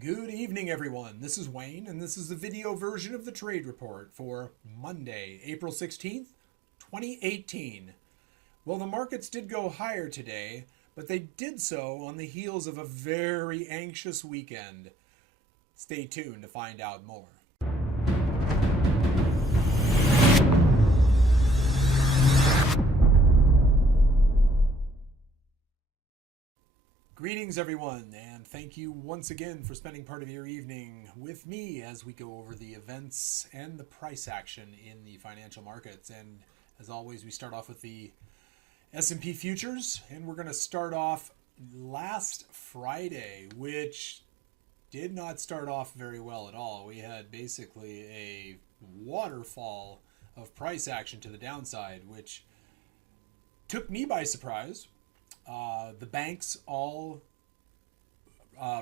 Good evening, everyone. This is Wayne, and this is the video version of the trade report for Monday, April 16th, 2018. Well, the markets did go higher today, but they did so on the heels of a very anxious weekend. Stay tuned to find out more. Greetings, everyone, and thank you once again for spending part of your evening with me as we go over the events and the price action in the financial markets. And as always, we start off with the S&P futures, and we're going to start off last Friday, which did not start off very well at all. We had basically a waterfall of price action to the downside, which took me by surprise. The banks all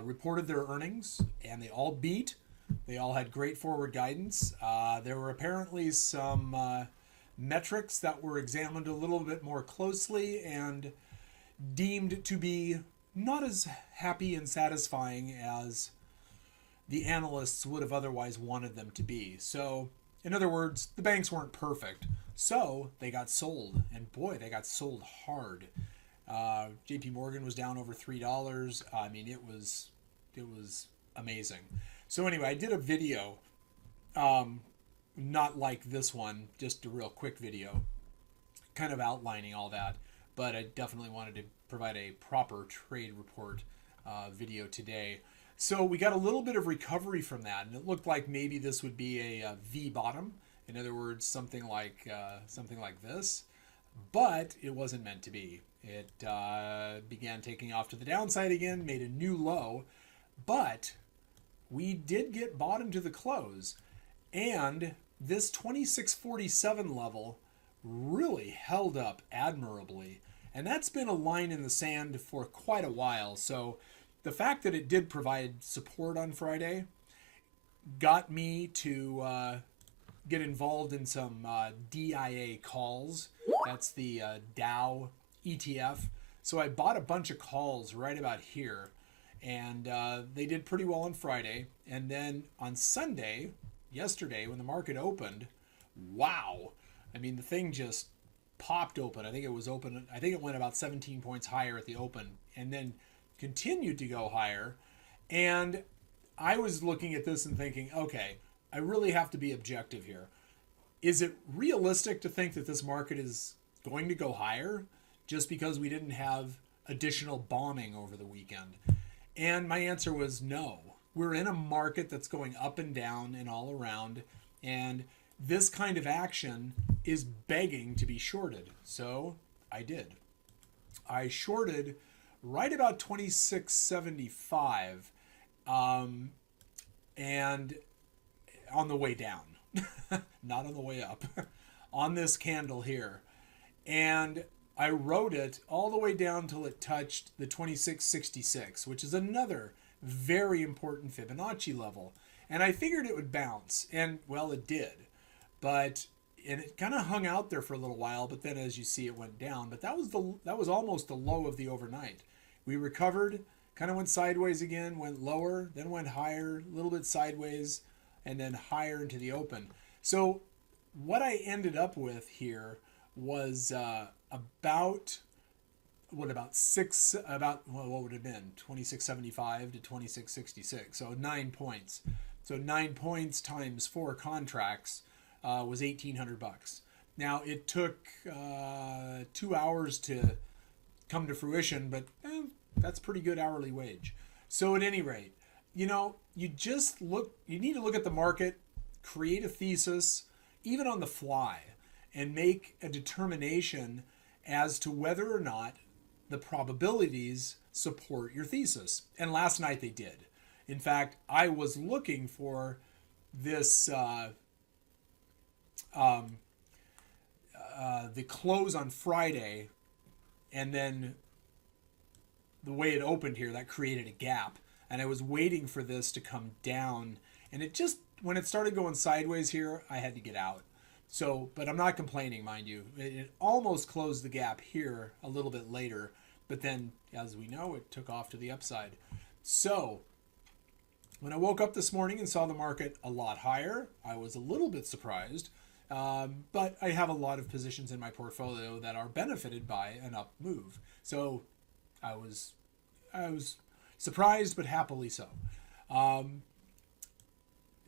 reported their earnings, and they all beat. They all had great forward guidance. There were apparently some metrics that were examined a little bit more closely and deemed to be not as happy and satisfying as the analysts would have otherwise wanted them to be. So, in other words, the banks weren't perfect. So, they got sold. And boy, they got sold hard. JP Morgan was down over $3. I mean, it was amazing. So anyway, I did a video, not like this one, just a real quick video, kind of outlining all that. But I definitely wanted to provide a proper trade report video today. So we got a little bit of recovery from that, and it looked like maybe this would be a V bottom. In other words, something like this. But it wasn't meant to be. It began taking off to the downside again, made a new low, but we did get bottom to the close. And this 2647 level really held up admirably. And that's been a line in the sand for quite a while. So the fact that it did provide support on Friday got me to get involved in some DIA calls. That's the Dow ETF. So I bought a bunch of calls right about here, and they did pretty well on Friday. And then on Sunday, yesterday, when the market opened, wow. I mean, the thing just popped open. I think it went about 17 points higher at the open and then continued to go higher. And I was looking at this and thinking, okay, I really have to be objective here. Is it realistic to think that this market is going to go higher just because we didn't have additional bombing over the weekend? And my answer was no. We're in a market that's going up and down and all around, and this kind of action is begging to be shorted. So I did. I shorted right about 2675 and on the way down, not on the way up, on this candle here. And I rode it all the way down till it touched the 2666, which is another very important Fibonacci level. And I figured it would bounce, and well, it did. And it kind of hung out there for a little while, but then as you see, it went down. But that was almost the low of the overnight. We recovered, kind of went sideways again, went lower, then went higher, a little bit sideways, and then higher into the open. So what I ended up with here was what would it have been? 2675 to 2666. So 9 points. So 9 points times 4 contracts was $1,800. Now it took 2 hours to come to fruition, but that's pretty good hourly wage. So at any rate, you need to look at the market, create a thesis, even on the fly, and make a determination as to whether or not the probabilities support your thesis. And last night they did. In fact, I was looking for this, the close on Friday, and then the way it opened here, that created a gap. And I was waiting for this to come down. And it just, when it started going sideways here, I had to get out. So, but I'm not complaining, mind you. It almost closed the gap here a little bit later, but then, as we know, it took off to the upside. So, When I woke up this morning and saw the market a lot higher, I was a little bit surprised. But I have a lot of positions in my portfolio that are benefited by an up move. So I was surprised, but happily so. Um,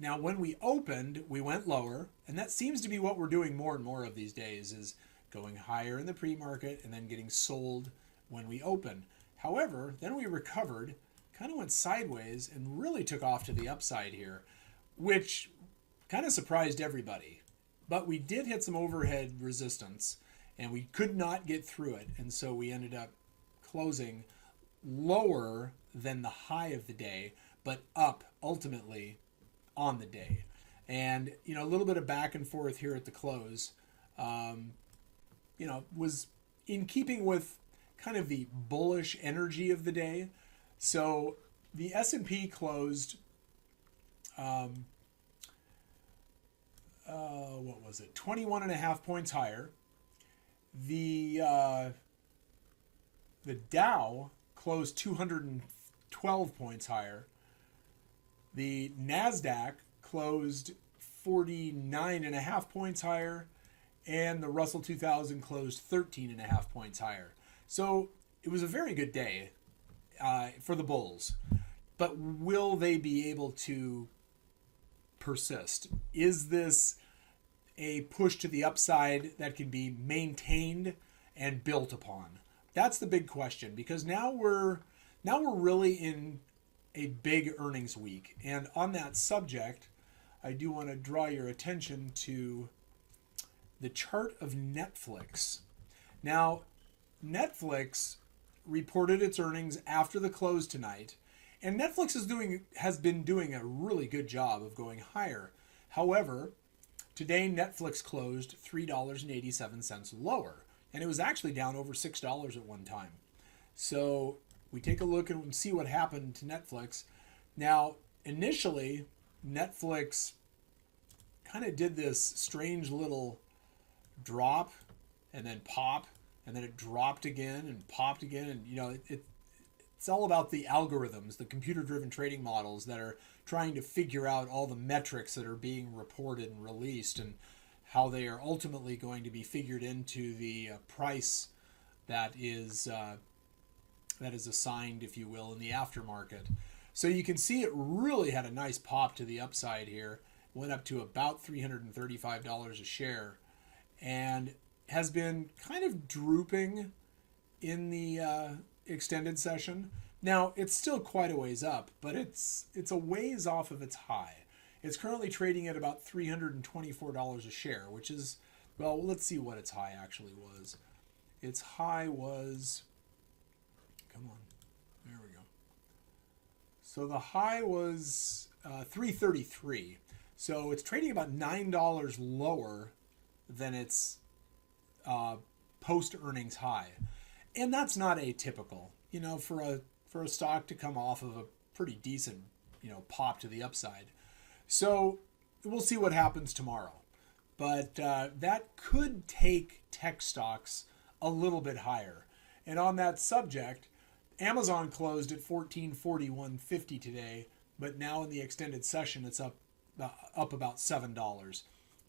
Now, when we opened, we went lower, and that seems to be what we're doing more and more of these days, is going higher in the pre-market and then getting sold when we open. However, then we recovered, kind of went sideways, and really took off to the upside here, which kind of surprised everybody. But we did hit some overhead resistance, and we could not get through it, and so we ended up closing lower than the high of the day, but up ultimately on the day. And, a little bit of back and forth here at the close, was in keeping with kind of the bullish energy of the day. So the S&P closed, what was it, 21 and a half points higher. The Dow closed 212 points higher. The NASDAQ closed 49 and a half points higher, and the Russell 2000 closed 13 and a half points higher. So it was a very good day for the bulls. But will they be able to persist? Is this a push to the upside that can be maintained and built upon? That's the big question, because now we're really in a big earnings week. And on that subject, I do want to draw your attention to the chart of Netflix. Now, Netflix reported its earnings after the close tonight, and Netflix has been doing a really good job of going higher. However, today Netflix closed $3.87 lower, and it was actually down over $6 at one time. So we take a look and see what happened to Netflix. Now, initially, Netflix kind of did this strange little drop and then pop, and then it dropped again and popped again. And, it's all about the algorithms, the computer-driven trading models that are trying to figure out all the metrics that are being reported and released, and how they are ultimately going to be figured into the price that is assigned, if you will, in the aftermarket. So you can see it really had a nice pop to the upside here. Went up to about $335 a share, and has been kind of drooping in the extended session. Now, it's still quite a ways up, but it's a ways off of its high. It's currently trading at about $324 a share, which is, well, let's see what its high actually was. Its high was, come on, there we go. So the high was $333. So it's trading about $9 lower than its post-earnings high. And that's not atypical, for a stock to come off of a pretty decent, pop to the upside. So we'll see what happens tomorrow. But that could take tech stocks a little bit higher. And on that subject, Amazon closed at $1441.50 today, but now in the extended session, it's up about $7.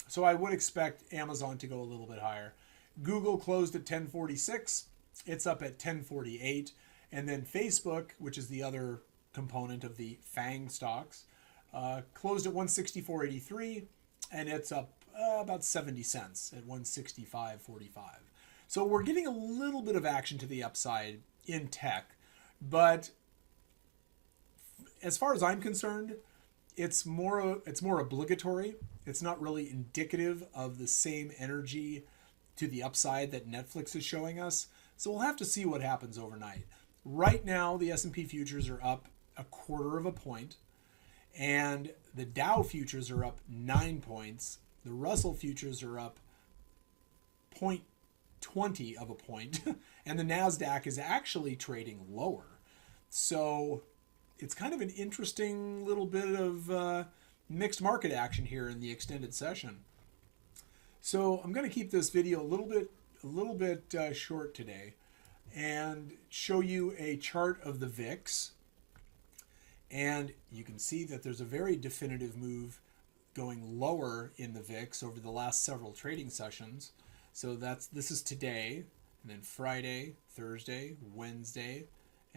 So I would expect Amazon to go a little bit higher. Google closed at $10.46. It's up at $10.48. And then Facebook, which is the other component of the FANG stocks, closed at $164.83, and it's up about 70 cents at $165.45. So we're getting a little bit of action to the upside in tech, but as far as I'm concerned, it's more obligatory. It's not really indicative of the same energy to the upside that Netflix is showing us. So we'll have to see what happens overnight. Right now, the S&P futures are up 1/4 point, and the Dow futures are up 9 points. The Russell futures are up 0.20 of a point, and the NASDAQ is actually trading lower. So it's kind of an interesting little bit of mixed market action here in the extended session. So I'm going to keep this video a little bit short today, and show you a chart of the VIX. And you can see that there's a very definitive move going lower in the VIX over the last several trading sessions. So this is today, and then Friday, Thursday, Wednesday,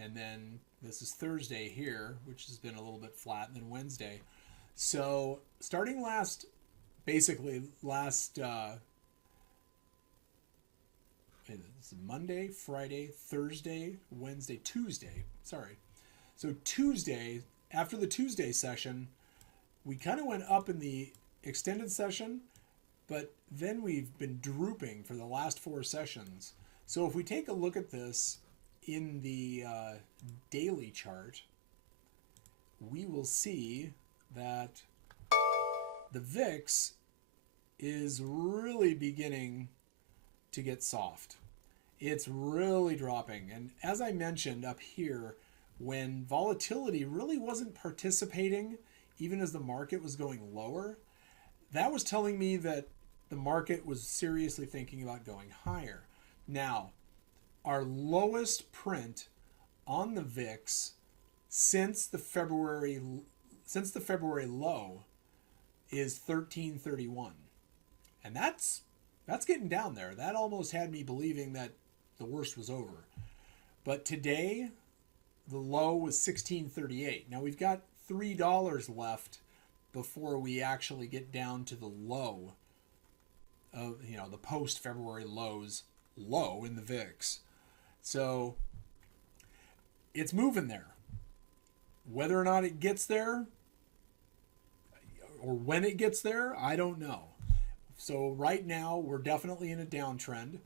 and then this is Thursday here, which has been a little bit flat, and then Wednesday. So starting last this is Monday, Friday, Thursday, Wednesday, Tuesday. Sorry. So Tuesday, after the Tuesday session, we kind of went up in the extended session, but then we've been drooping for the last 4 sessions. So if we take a look at this in the daily chart, we will see that the VIX is really beginning to get soft. It's really dropping. And as I mentioned up here, when volatility really wasn't participating, even as the market was going lower, that was telling me that the market was seriously thinking about going higher. Now, our lowest print on the VIX since the February low is 1331. And that's getting down there. That almost had me believing that the worst was over. But today, the low was 1638. Now we've got $3 left before we actually get down to the low of, the post-February lows low in the VIX. So it's moving there. Whether or not it gets there or when it gets there, I don't know. So right now we're definitely in a downtrend,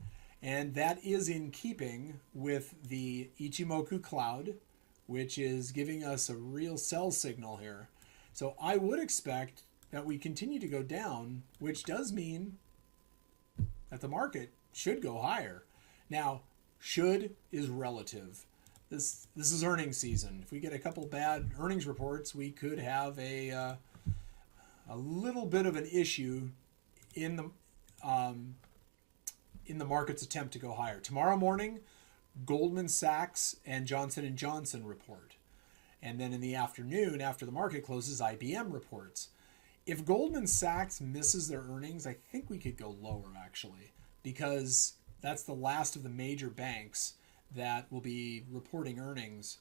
and that is in keeping with the Ichimoku cloud, which is giving us a real sell signal here. So I would expect that we continue to go down, which does mean that the market should go higher. Now, should is relative. This is earnings season. If we get a couple bad earnings reports, we could have a little bit of an issue in the market's attempt to go higher. Tomorrow morning, Goldman Sachs and Johnson & Johnson report. And then in the afternoon, after the market closes, IBM reports. If Goldman Sachs misses their earnings, I think we could go lower, actually, because that's the last of the major banks that will be reporting earnings.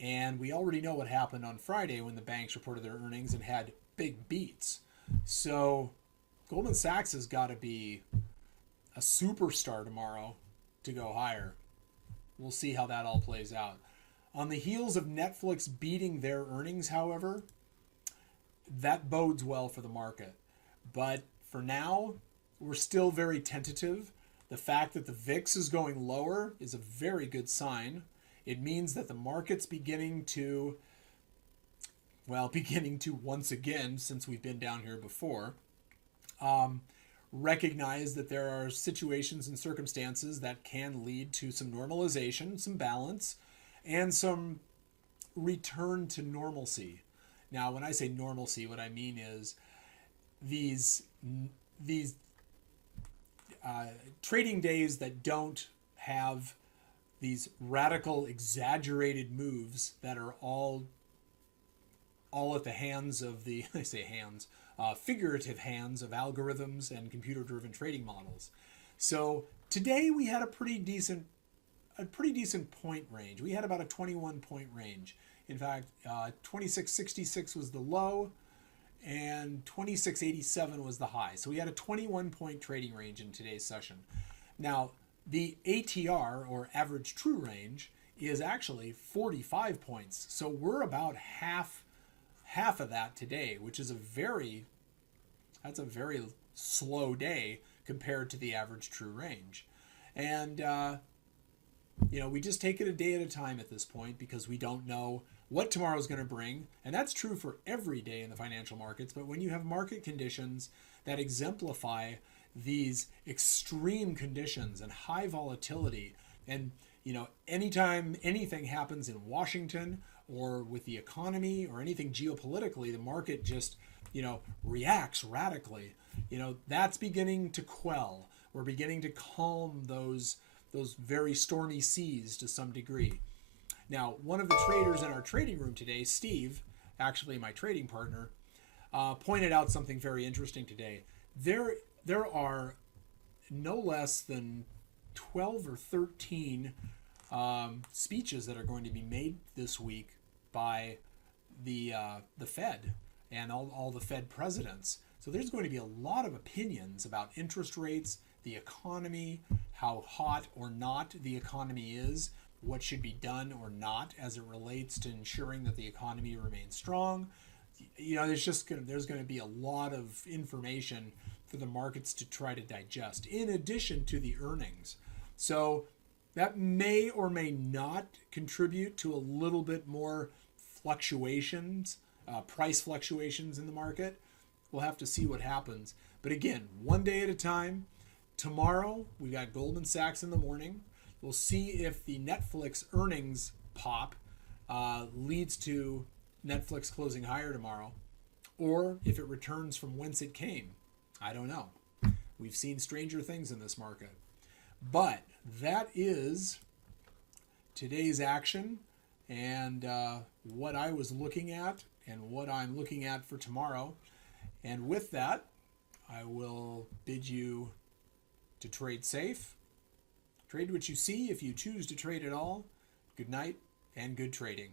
And we already know what happened on Friday when the banks reported their earnings and had big beats. So Goldman Sachs has got to be a superstar tomorrow to go higher. We'll see how that all plays out. On the heels of Netflix beating their earnings, however, that bodes well for the market. But for now, we're still very tentative. The fact that the VIX is going lower is a very good sign. It means that the market's beginning to once again, since we've been down here before, recognize that there are situations and circumstances that can lead to some normalization, some balance, and some return to normalcy. Now, when I say normalcy, what I mean is these trading days that don't have these radical, exaggerated moves that are all at the hands of the, I say hands, figurative hands of algorithms and computer-driven trading models. So today we had a pretty decent point range. We had about a 21 point range. In fact, 2666 was the low and 2687 was the high. So we had a 21 point trading range in today's session. Now, the ATR, or average true range, is actually 45 points. So we're about half of that today, which is a very slow day compared to the average true range. And we just take it a day at a time at this point because we don't know what tomorrow's going to bring. And that's true for every day in the financial markets. But when you have market conditions that exemplify these extreme conditions and high volatility, and anytime anything happens in Washington or with the economy or anything geopolitically, the market just reacts radically. That's beginning to quell. We're beginning to calm those very stormy seas to some degree. Now, one of the traders in our trading room today, Steve, actually my trading partner, pointed out something very interesting today. There are no less than 12 or 13 speeches that are going to be made this week by the Fed and all the Fed presidents. So there's going to be a lot of opinions about interest rates, the economy, how hot or not the economy is, what should be done or not as it relates to ensuring that the economy remains strong. You know, there's going to be a lot of information for the markets to try to digest, in addition to the earnings. So that may or may not contribute to a little bit more fluctuations, price fluctuations in the market. We'll have to see what happens. But again, one day at a time. Tomorrow, we got Goldman Sachs in the morning. We'll see if the Netflix earnings pop leads to Netflix closing higher tomorrow, or if it returns from whence it came. I don't know. We've seen stranger things in this market. But that is today's action and what I was looking at and what I'm looking at for tomorrow. And with that, I will bid you to trade safe. Trade what you see if you choose to trade at all. Good night and good trading.